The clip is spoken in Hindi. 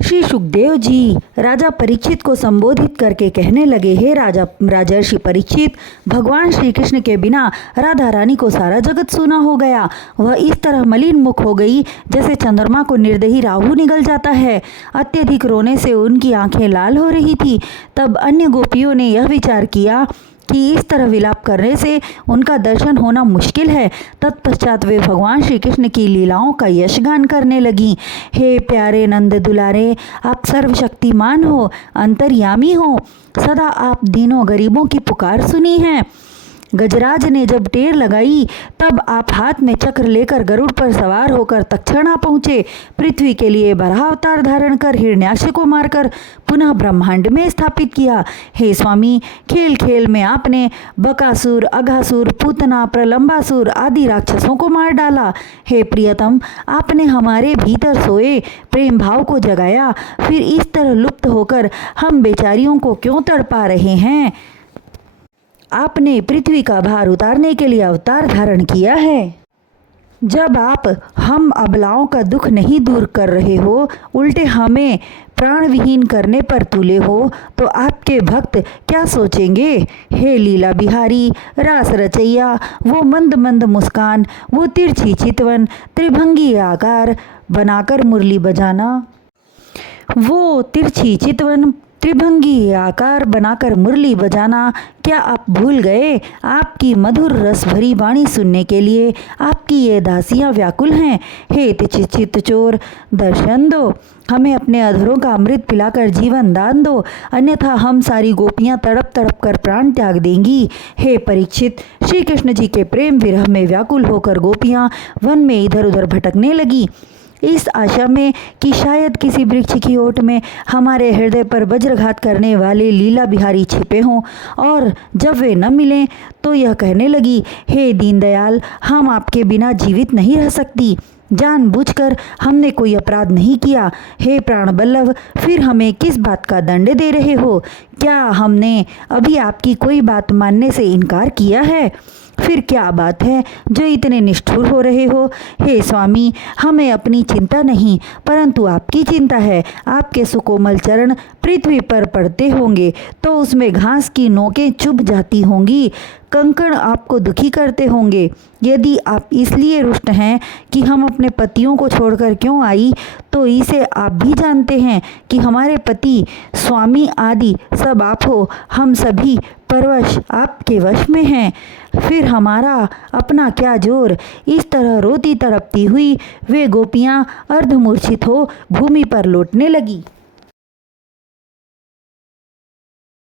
श्री सुखदेव जी राजा परीक्षित को संबोधित करके कहने लगे, हे राजर्षि परीक्षित, भगवान श्री कृष्ण के बिना राधा रानी को सारा जगत सूना हो गया। वह इस तरह मलिन मुख हो गई जैसे चंद्रमा को निर्दयी राहु निगल जाता है। अत्यधिक रोने से उनकी आंखें लाल हो रही थी। तब अन्य गोपियों ने यह विचार किया कि इस तरह विलाप करने से उनका दर्शन होना मुश्किल है। तत्पश्चात वे भगवान श्री कृष्ण की लीलाओं का यशगान करने लगीं। हे प्यारे नंद दुलारे, आप सर्वशक्तिमान हो, अंतर्यामी हो, सदा आप दीनों गरीबों की पुकार सुनी है। गजराज ने जब टेर लगाई तब आप हाथ में चक्र लेकर गरुड़ पर सवार होकर तक्षणा पहुँचे। पृथ्वी के लिए बराह अवतार धारण कर हिरण्याक्ष को मारकर पुनः ब्रह्मांड में स्थापित किया। हे स्वामी, खेल खेल में आपने बकासुर, अघासुर, पूतना, प्रलंबासुर आदि राक्षसों को मार डाला। हे प्रियतम, आपने हमारे भीतर सोए प्रेम भाव को जगाया, फिर इस तरह लुप्त होकर हम बेचारियों को क्यों तड़पा रहे हैं? आपने पृथ्वी का भार उतारने के लिए अवतार धारण किया है। जब आप हम अबलाओं का दुख नहीं दूर कर रहे हो, उल्टे हमें प्राण विहीन करने पर तुले हो, तो आपके भक्त क्या सोचेंगे? हे लीला बिहारी, रास रचैया, वो मंद मंद मुस्कान, वो तिरछी चितवन, त्रिभंगी आकार बनाकर मुरली बजाना, वो तिरछी चितवन त्रिभंगी आकार बनाकर मुरली बजाना, क्या आप भूल गए? आपकी मधुर रस भरी वाणी सुनने के लिए आपकी ये दासियां व्याकुल हैं। हे चित चोर, दर्शन दो, हमें अपने अधरों का अमृत पिलाकर जीवन दान दो, अन्यथा हम सारी गोपियां तड़प तड़प कर प्राण त्याग देंगी। हे परीक्षित, श्री कृष्ण जी के प्रेम विरह में व्याकुल होकर गोपियां वन में इधर उधर भटकने लगी, इस आशा में कि शायद किसी वृक्ष की ओट में हमारे हृदय पर वज्रघात करने वाले लीला बिहारी छिपे हों। और जब वे न मिलें तो यह कहने लगी, हे दीनदयाल, हम आपके बिना जीवित नहीं रह सकती। जानबूझकर हमने कोई अपराध नहीं किया। हे प्राण बल्लभ, फिर हमें किस बात का दंड दे रहे हो? क्या हमने अभी आपकी कोई बात मानने से इनकार किया है? फिर क्या बात है जो इतने निष्ठुर हो रहे हो? हे स्वामी, हमें अपनी चिंता नहीं परंतु आपकी चिंता है। आपके सुकोमल चरण पृथ्वी पर पड़ते होंगे तो उसमें घास की नोकें चुभ जाती होंगी, कंकड़ आपको दुखी करते होंगे। यदि आप इसलिए रुष्ट हैं कि हम अपने पतियों को छोड़कर क्यों आई, तो इसे आप भी जानते हैं कि हमारे पति, स्वामी आदि सब आप हो। हम सभी परवश आपके वश में हैं, फिर हमारा अपना क्या जोर? इस तरह रोती तड़पती हुई वे गोपियां अर्धमूर्छित हो भूमि पर लौटने लगी।